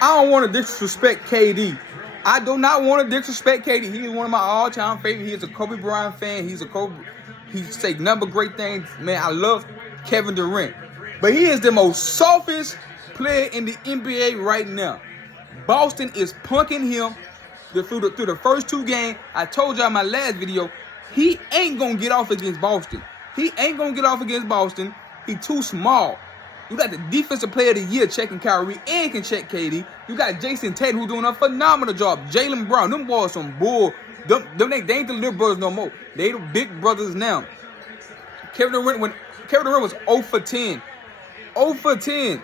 I don't want to disrespect KD. I do not want to disrespect KD. He is one of my all-time favorites. He is a Kobe Bryant fan. He say number great things. Man, I love Kevin Durant. But he is the most softest player in the NBA right now. Boston is punking him through the first 2 games. I told y'all in my last video, he ain't going to get off against Boston. He ain't going to get off against Boston. He too small. You got the defensive player of the year checking Kyrie and can check KD. You got Jason Tatum who's doing a phenomenal job. Jaylen Brown, them boys some bull. They ain't the little brothers no more. They the big brothers now. Kevin Durant was 0 for 10. 0 for 10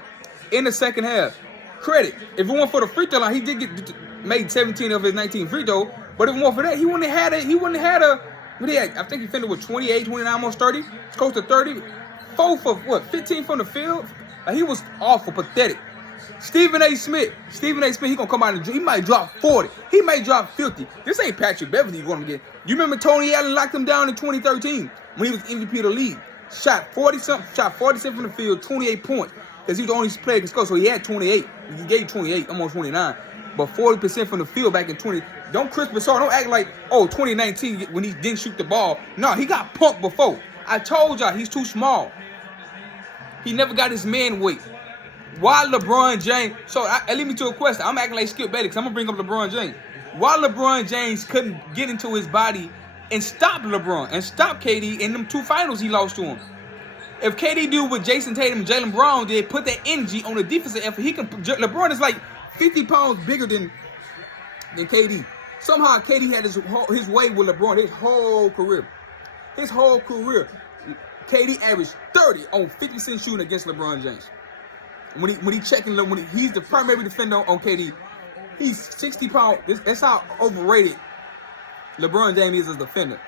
in the second half. Credit. If it weren't for the free throw line, he did made 17 of his 19 free throw. But if it weren't for that, he wouldn't have had a. What he had? I think he finished with 28, 29, almost 30. It's close to 30. 4 for what? 15 from the field. He was awful, pathetic. Stephen A. Smith, he gonna come out and he might drop 40. He might drop 50. This ain't Patrick Beverly going to get. You remember Tony Allen locked him down in 2013 when he was MVP of the league. Shot 40-something from the field, 28 points. Because he was the only player that scored, so he had 28. He gave 28, almost 29. But 40% from the field back in 20. Don't Chris Broussard, don't act like, 2019 when he didn't shoot the ball. No, he got punked before. I told y'all, he's too small. He never got his man weight. Why LeBron James? So, that lead me to a question. I'm acting like Skip Bayless because I'm going to bring up LeBron James. Why LeBron James couldn't get into his body and stop LeBron and stop KD in them 2 finals he lost to him? If KD do what Jason Tatum and Jaylen Brown did, put that energy on the defensive effort, LeBron is like 50 pounds bigger than KD. Somehow KD had his way with LeBron his whole career. KD averaged 30 on 50% shooting against LeBron James. He's the primary defender on KD. He's 60 pounds. That's how overrated LeBron James is as a defender.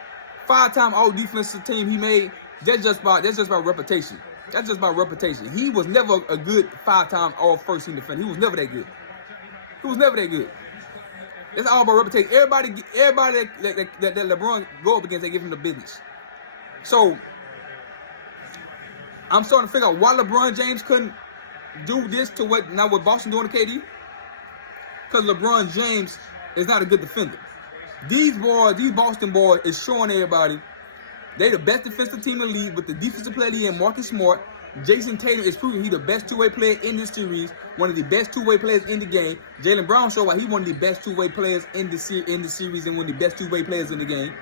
5-time all defensive team he made. That's just about reputation. He was never a good 5-time all first team defender. He was never that good. It's all about reputation. Everybody that LeBron go up against, they give him the business. So I'm starting to figure out why LeBron James couldn't do this to what Boston doing to KD. Because LeBron James is not a good defender. These Boston boys is showing everybody they the best defensive team in the league with the defensive player in Marcus Smart. Jason Tatum is proving he's the best 2-way player in this series, one of the best 2-way players in the game. Jaylen Brown showed why he's one of the best 2-way players in the series and one of the best 2-way players in the game.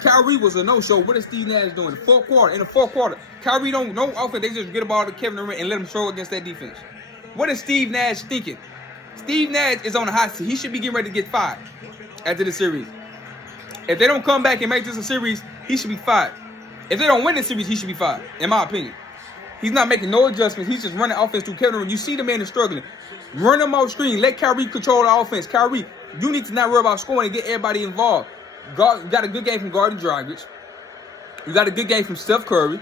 Kyrie was a no-show. What is Steve Nash doing? In the fourth quarter, Kyrie no offense. They just get the ball to Kevin Durant and let him throw against that defense. What is Steve Nash thinking? Steve Nash is on the hot seat. He should be getting ready to get fired after the series. If they don't come back and make this a series, he should be fired. If they don't win the series, he should be fired, in my opinion. He's not making no adjustments. He's just running offense through Kevin Durant. You see the man is struggling. Run him off screen. Let Kyrie control the offense. Kyrie, you need to not worry about scoring and get everybody involved. You got a good game from Gordon Dragic. You got a good game from Steph Curry.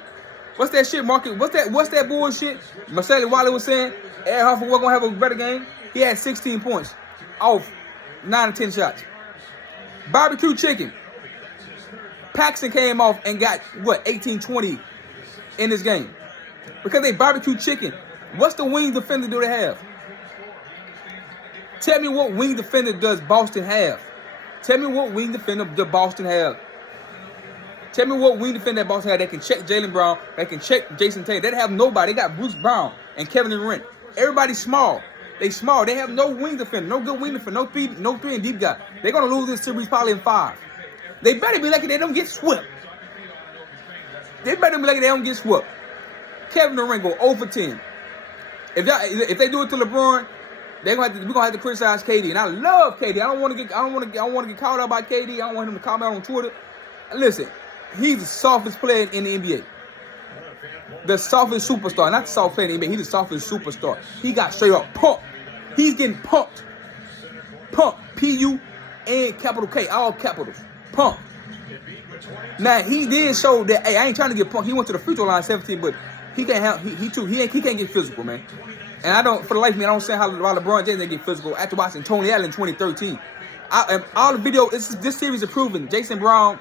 What's that shit, Market? What's that bullshit? Marcelo Wiley was saying Ed Hoffman was gonna have a better game. He had 16 points off 9 or 10 shots. Barbecue chicken. Paxson came off and got 18-20 in this game because they barbecue chicken. What's the wing defender do they have? Tell me what wing defender does Boston have? Tell me what wing defender does Boston have? Tell me what wing defender that Boston have that can check Jaylen Brown, that can check Jason Tatum. They have nobody. They got Bruce Brown and Kevin Durant. Everybody's small. They small. They have no wing defender, no good wing defender, no three and deep guy. They're gonna lose this series probably in 5. They better be lucky they don't get swept. Kevin Durant go 0 for 10. If they do it to LeBron, we're gonna have to criticize KD. And I love KD. I don't want to get called out by KD. I don't want him to comment on Twitter. Listen, he's the softest player in the NBA. The softest superstar, not the soft player in the NBA. He's the softest superstar. He got straight up pumped. He's getting pumped. P-U and capital K, all capitals. Pumped. Now he did show that. Hey, I ain't trying to get pumped. He went to the free throw line 17, but he can't have. He can't get physical, man. And I don't, for the life of me, I don't see why LeBron James didn't get physical after watching Tony Allen in 2013. All the video, this series is proving. Jason Tatum,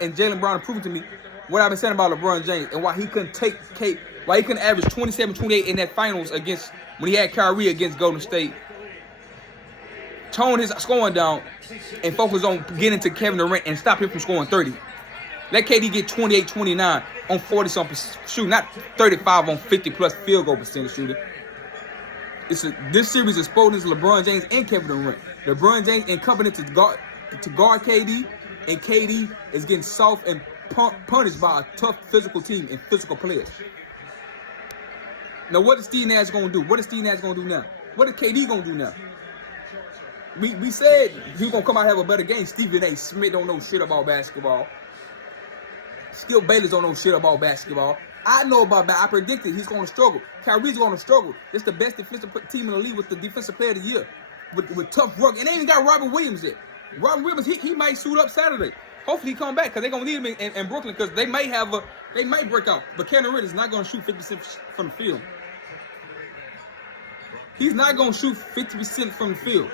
and Jaylen Brown are proving to me what I've been saying about LeBron James and why he couldn't take Why he couldn't average 27, 28 in that finals against when he had Kyrie against Golden State. Tone his scoring down and focus on getting to Kevin Durant and stop him from scoring 30. Let KD get 28, 29 on 40-something shooting, not 35 on 50-plus field goal percentage shooting. This series is exposing LeBron James and Kevin Durant. LeBron James incompetent to guard KD, and KD is getting soft and punished by a tough physical team and physical players. Now, what is Steve Nash going to do? What is Steve Nash going to do now? What is KD going to do now? We said he was going to come out and have a better game. Stephen A. Smith don't know shit about basketball. Skip Bayless don't know shit about basketball. I know about that. I predicted he's going to struggle. Kyrie's going to struggle. It's the best defensive team in the league with the defensive player of the year. With tough work. And they ain't even got Robert Williams yet. Robert Williams, he might suit up Saturday. Hopefully he come back because they're going to need him in Brooklyn because they might break out. But Kevin Durant is not going to shoot 50% from the field. He's not going to shoot 50% from the field.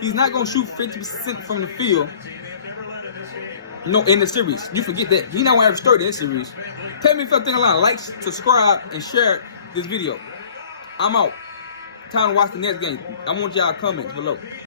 He's not going to shoot 50% from the field. No, in the series. You forget that. He's not going to average 30 in this series. Tell me if you think a lot. Like, subscribe, and share this video. I'm out. Time to watch the next game. I want y'all comments below.